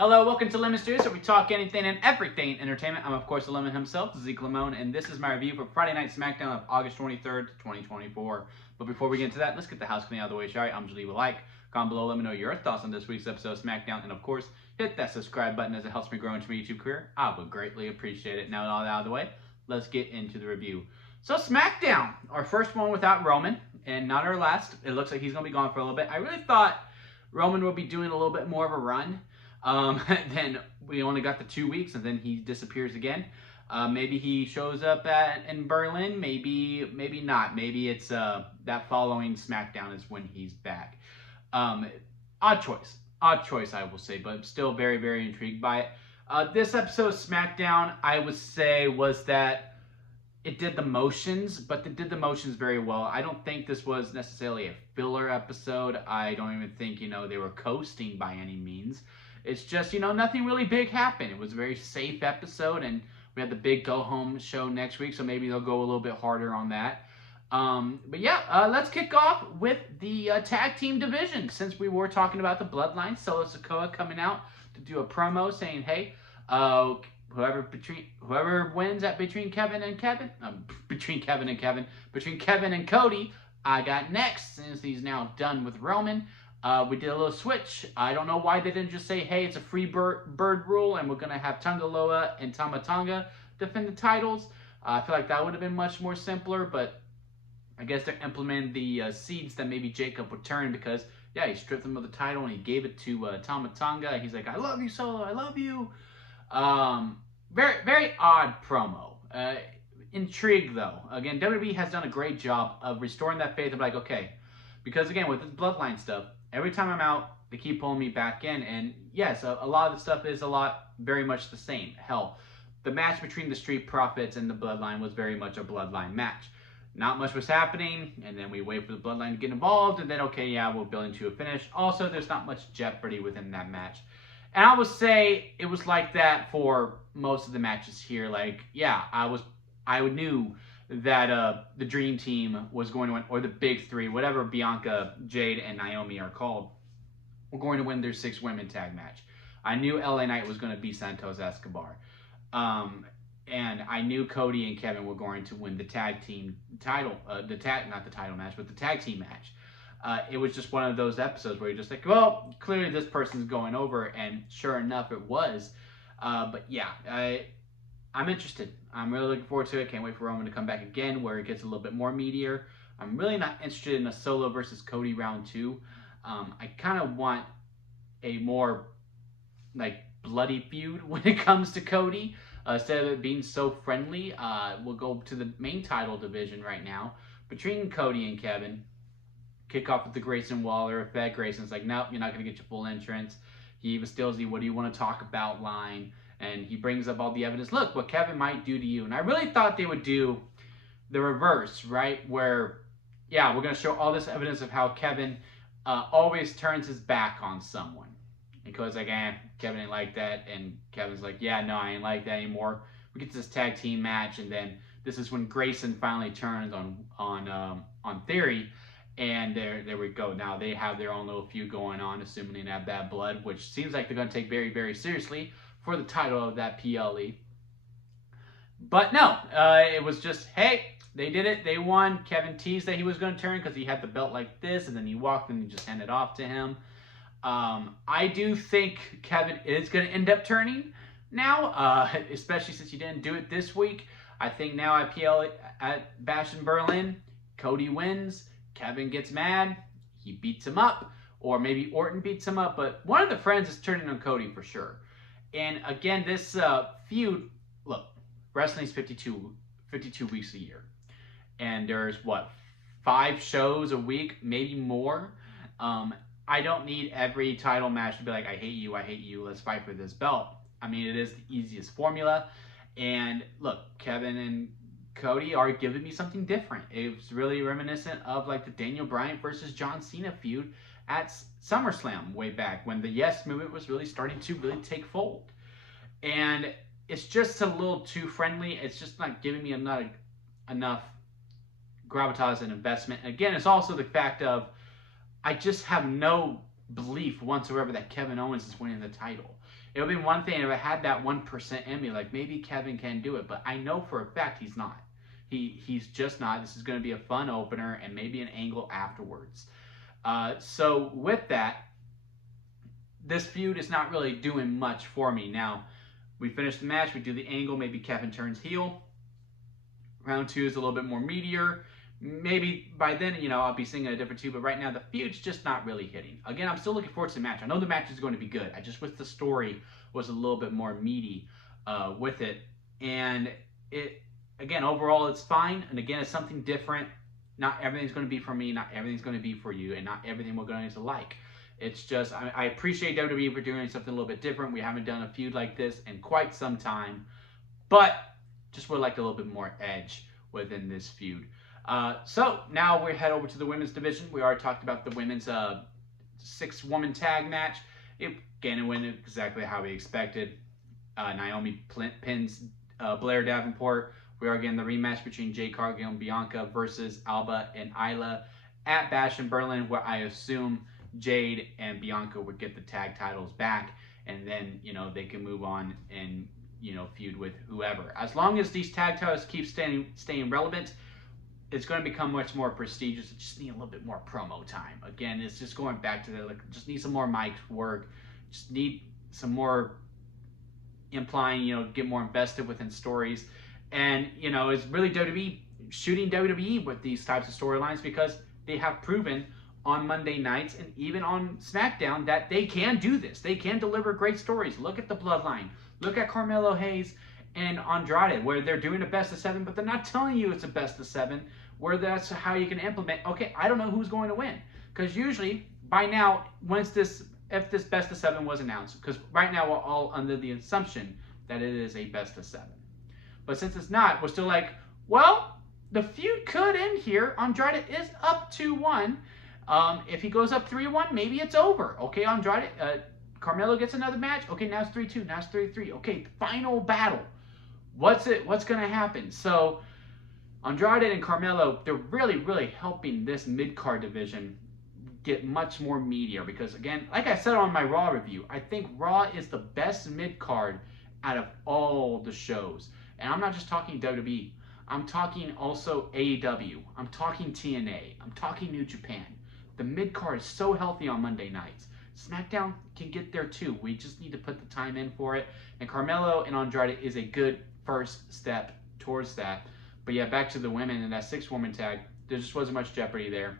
Hello, welcome to Lemon Studios, where we talk anything and everything entertainment. I'm, of course, the Lemon himself, Zeke Lemon, and this is my review for Friday Night SmackDown of August 23rd, 2024. But before we get into that, let's get the house cleaning out of the way, shall we? I'm Jaleel Like. Comment below, let me know your thoughts on this week's episode of SmackDown, and of course, hit that subscribe button as it helps me grow into my YouTube career. I would greatly appreciate it. Now, all that out of the way, let's get into the review. So, SmackDown, our first one without Roman, and not our last. It looks like he's going to be gone for a little bit. I really thought Roman would be doing a little bit more of a run. Then we only got the 2 weeks, and then he disappears again. Maybe he shows up in Berlin. Maybe not. Maybe it's that following SmackDown is when he's back. Odd choice, I will say, but I'm still very, very intrigued by it. This episode of SmackDown, I would say, was that it did the motions, but it did the motions very well. I don't think this was necessarily a filler episode. I don't even think, they were coasting by any means. It's just, nothing really big happened. It was a very safe episode, and we had the big go-home show next week, so maybe they'll go a little bit harder on that. But yeah, let's kick off with the tag team division. Since we were talking about the Bloodline, Solo Sikoa coming out to do a promo saying, hey, whoever wins between Kevin and Cody, I got next, since he's now done with Roman. We did a little switch. I don't know why they didn't just say, hey, it's a free bird rule, and we're going to have Tangaloa and Tama Tonga defend the titles. I feel like that would have been much more simpler, but I guess they're implementing the seeds that maybe Jacob would turn, because, yeah, he stripped him of the title, and he gave it to Tama Tonga. He's like, I love you, Solo, I love you. Very, very odd promo. Intrigued, though. Again, WWE has done a great job of restoring that faith of like, okay, because, again, with this Bloodline stuff, every time I'm out, they keep pulling me back in. And yes, a lot of the stuff is very much the same. Hell, the match between the Street Profits and the Bloodline was very much a Bloodline match. Not much was happening, and then we wait for the Bloodline to get involved, and then, okay, yeah, we're building to a finish. Also, there's not much jeopardy within that match. And I would say it was like that for most of the matches here. Like, yeah, I knew that the Dream Team was going to win, or the Big Three, whatever Bianca, Jade, and Naomi are called, were going to win their 6-women tag match. I knew LA Knight was going to beat Santos Escobar. And I knew Cody and Kevin were going to win the tag team title, not the title match, but the tag team match. It was just one of those episodes where you're just like, well, clearly this person's going over, and sure enough, it was. But yeah, I'm interested. I'm really looking forward to it. Can't wait for Roman to come back again, where it gets a little bit more meatier. I'm really not interested in a Solo versus Cody round 2. I kind of want a more bloody feud when it comes to Cody. Instead of it being so friendly, we'll go to the main title division right now between Cody and Kevin. Kick off with the Grayson Waller effect. Grayson's like, nope, you're not going to get your full entrance. He even steals the what do you want to talk about line. And he brings up all the evidence. Look, what Kevin might do to you. And I really thought they would do the reverse, right? Where, yeah, we're going to show all this evidence of how Kevin always turns his back on someone. Because, like, Kevin ain't like that. And Kevin's like, yeah, no, I ain't like that anymore. We get to this tag team match. And then this is when Grayson finally turns on Theory. And there we go. Now they have their own little feud going on, assuming they have bad blood, which seems like they're going to take very, very seriously for the title of that PLE. But no, it was just, hey, they did it. They won. Kevin teased that he was going to turn because he had the belt like this, and then he walked and he just handed it off to him. I do think Kevin is going to end up turning now, especially since he didn't do it this week. I think now at Bash in Berlin, Cody wins. Kevin gets mad, he beats him up, or maybe Orton beats him up, but one of the friends is turning on Cody for sure. And again, this feud, look, wrestling's 52 weeks a year. And there's, 5 shows a week, maybe more. I don't need every title match to be like, I hate you, let's fight for this belt. I mean, it is the easiest formula. And look, Kevin and Cody are giving me something different. It's really reminiscent of like the Daniel Bryan versus John Cena feud at SummerSlam way back when the Yes movement was really starting to take fold. And it's just a little too friendly. It's just not giving me enough gravitas and investment. Again, it's also the fact of I just have no belief whatsoever that Kevin Owens is winning the title. It would be one thing if I had that 1% in me, like maybe Kevin can do it, but I know for a fact he's not. He's just not. This is going to be a fun opener and maybe an angle afterwards. So with that, this feud is not really doing much for me. Now, we finish the match, we do the angle, maybe Kevin turns heel. Round 2 is a little bit more meatier. Maybe by then, I'll be singing a different tune, but right now the feud's just not really hitting. Again, I'm still looking forward to the match. I know the match is going to be good. I just wish the story was a little bit more meaty with it. And again, overall, it's fine. And again, it's something different. Not everything's going to be for me. Not everything's going to be for you. And not everything we're going to like. It's just, I appreciate WWE for doing something a little bit different. We haven't done a feud like this in quite some time. But just would like a little bit more edge within this feud. So now we head over to the women's division. We already talked about the women's 6-woman tag match. Again, it went exactly how we expected. Naomi pins Blair Davenport. We are getting the rematch between Jade Cargill and Bianca versus Alba and Isla at Bash in Berlin, where I assume Jade and Bianca would get the tag titles back, and then they can move on and feud with whoever. As long as these tag titles keep staying relevant, it's going to become much more prestigious. It just need a little bit more promo time. Again, it's just going back to just need some more mic work. Just need some more implying, get more invested within stories. And, it's really WWE shooting WWE with these types of storylines because they have proven on Monday nights and even on SmackDown that they can do this. They can deliver great stories. Look at the Bloodline. Look at Carmelo Hayes and Andrade, where they're doing a best of 7, but they're not telling you it's a best of 7, where that's how you can implement, okay, I don't know who's going to win. Because usually, by now, if this best of 7 was announced, because right now we're all under the assumption that it is a best of 7. But since it's not, we're still like, well, the feud could end here. Andrade is up 2-1. If he goes up 3-1, maybe it's over. Okay, Andrade, Carmelo gets another match. Okay, now it's 3-2. Now it's 3-3. Okay, final battle. What's going to happen? So Andrade and Carmelo, they're really, really helping this mid-card division get much more media. Because, again, like I said on my Raw review, I think Raw is the best mid-card out of all the shows. And I'm not just talking WWE. I'm talking also AEW. I'm talking TNA. I'm talking New Japan. The mid-card is so healthy on Monday nights. SmackDown can get there too. We just need to put the time in for it. And Carmelo and Andrade is a good first step towards that. But yeah, back to the women and that 6-woman tag. There just wasn't much jeopardy there.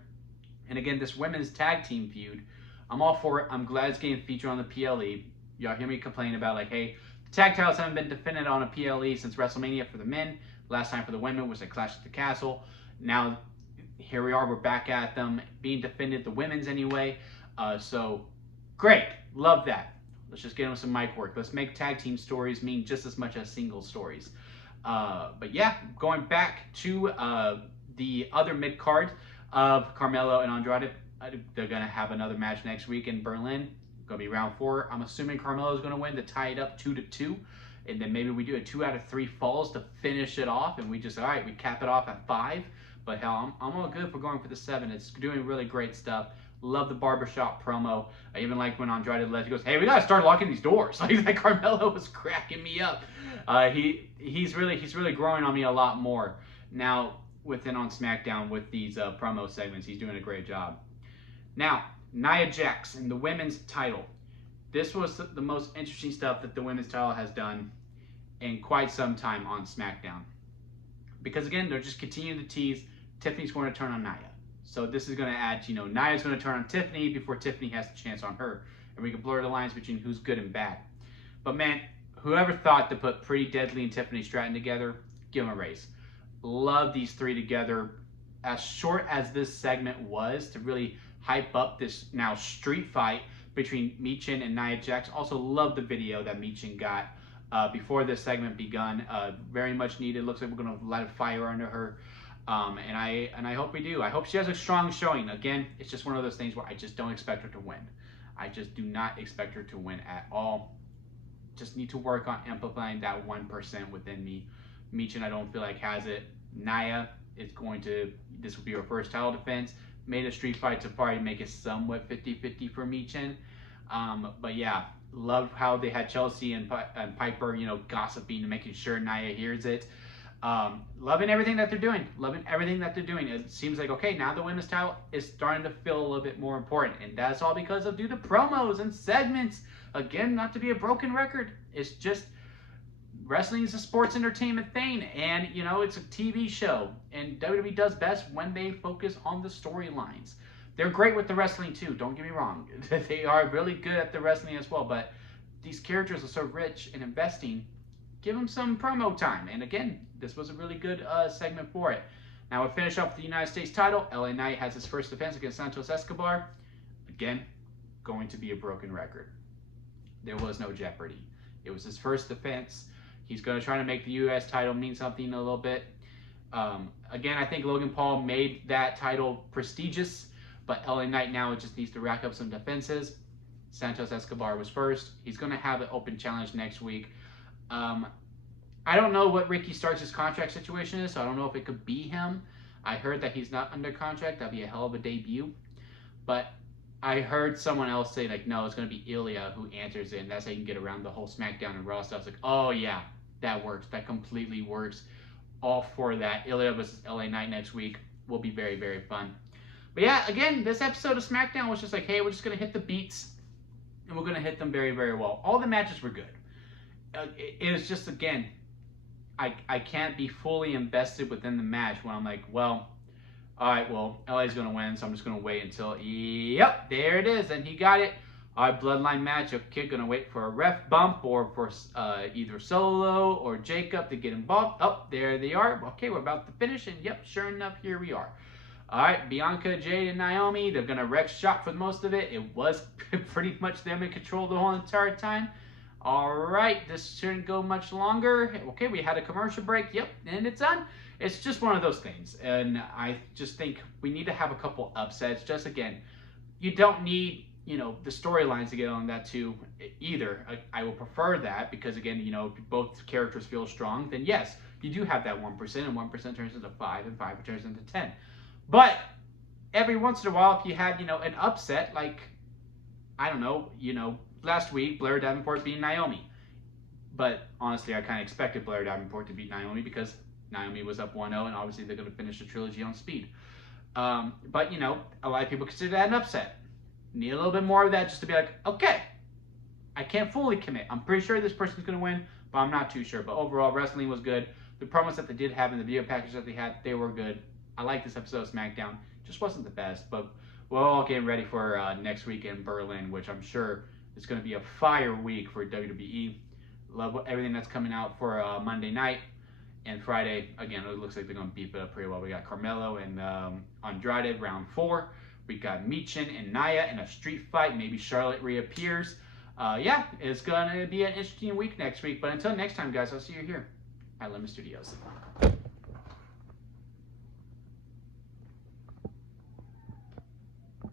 And again, this women's tag team feud, I'm all for it. I'm glad it's getting featured on the PLE. Y'all hear me complain about like, hey, the tag titles haven't been defended on a PLE since WrestleMania for the men. Last time for the women was at Clash at the Castle. Now, here we are. We're back at them being defended, the women's anyway. So, great. Love that. Let's just get them some mic work. Let's make tag team stories mean just as much as single stories. But yeah, going back to the other mid-card of Carmelo and Andrade, they're going to have another match next week in Berlin. Going to be round 4. I'm assuming Carmelo is going to win to tie it up 2-2. And then maybe we do a 2 out of 3 falls to finish it off. And we just, all right, we cap it off at 5. But hell, I'm all good for going for the 7. It's doing really great stuff. Love the barbershop promo. I even like when Andrade left. He goes, hey, we got to start locking these doors. Like Carmelo was cracking me up. He's really growing on me a lot more. Now, within on SmackDown with these promo segments, he's doing a great job. Now, Nia Jax and the women's title. This was the most interesting stuff that the women's title has done in quite some time on SmackDown. Because again, they're just continuing to tease Tiffany's going to turn on Nia. So this is going to add, Nia's going to turn on Tiffany before Tiffany has the chance on her. And we can blur the lines between who's good and bad. But man, whoever thought to put Pretty Deadly and Tiffany Stratton together, give them a raise. Love these 3 together. As short as this segment was to really hype up this now street fight between Michin and Nia Jax. Also love the video that Michin got before this segment begun. Very much needed. Looks like we're going to light a fire under her. And I hope we do. I hope she has a strong showing. Again, it's just one of those things where I just don't expect her to win. I just do not expect her to win at all. Just need to work on amplifying that 1% within me. Michin, I don't feel like has it. Nia is this will be her first title defense. made a street fight to probably make it somewhat 50-50 for Michin. But yeah, loved how they had Chelsea and Piper, you know, gossiping and making sure Nia hears it. Loving everything that they're doing. Loving everything that they're doing. It seems like, okay, now the women's title is starting to feel a little bit more important. And that's all because of due to promos and segments. Again, not to be a broken record. It's just wrestling is a sports entertainment thing. And, you know, it's a TV show. And WWE does best when they focus on the storylines. They're great with the wrestling too, don't get me wrong. They are really good at the wrestling as well. But these characters are so rich and investing. Give them some promo time. And again, this was a really good segment for it. Now we'll finish up with the United States title. LA Knight has his first defense against Santos Escobar. Again, going to be a broken record. There was no jeopardy. It was his first defense. He's going to try to make the U.S. title mean something a little bit. Again, I think Logan Paul made that title prestigious. But LA Knight now just needs to rack up some defenses. Santos Escobar was first. He's going to have an open challenge next week. I don't know what Ricky Starks' contract situation is, so I don't know if it could be him. I heard that he's not under contract. That'd be a hell of a debut. But I heard someone else say, like, no, it's going to be Ilya who answers it, and that's how you can get around the whole SmackDown and Raw stuff. It's like, oh, yeah, that works. That completely works. All for that. Ilya versus LA Knight next week will be very, very fun. But yeah, again, this episode of SmackDown was just like, hey, we're just going to hit the beats, and we're going to hit them very, very well. All the matches were good. It was just, again, I can't be fully invested within the match when I'm like, well, all right, well, LA's going to win, so I'm just going to wait until, yep, there it is, and he got it. All right, Bloodline match, okay, going to wait for a ref bump or for either Solo or Jacob to get involved. Oh, there they are. Okay, we're about to finish, and yep, sure enough, here we are. All right, Bianca, Jade, and Naomi, they're going to wreck shop for most of it. It was pretty much them in control the whole entire time. All right, this shouldn't go much longer. Okay, we had a commercial break. Yep, and it's done. It's just one of those things. And I just think we need to have a couple upsets. Just, again, you don't need, you know, the storylines to get on that too either. I will prefer that because, again, you know, if both characters feel strong, then yes, you do have that 1%, and 1% turns into 5, and 5 turns into 10. But every once in a while, if you had, you know, an upset, like, I don't know, you know, last week, Blair Davenport beat Naomi. But honestly, I kind of expected Blair Davenport to beat Naomi because Naomi was up 1-0, and obviously they're going to finish the trilogy on speed. But, you know, a lot of people consider that an upset. Need a little bit more of that just to be like, okay, I can't fully commit. I'm pretty sure this person's going to win, but I'm not too sure. But overall, wrestling was good. The promos that they did have in the video package that they had, they were good. I like this episode of SmackDown. Just wasn't the best, but we're all getting ready for next week in Berlin, which I'm sure is going to be a fire week for WWE. Love everything that's coming out for Monday night and Friday. Again, it looks like they're going to beef it up pretty well. We got Carmelo and Andrade round 4. We got Michin and Nia in a street fight. Maybe Charlotte reappears. Yeah, it's going to be an interesting week next week. But until next time, guys, I'll see you here at Lemon Studios.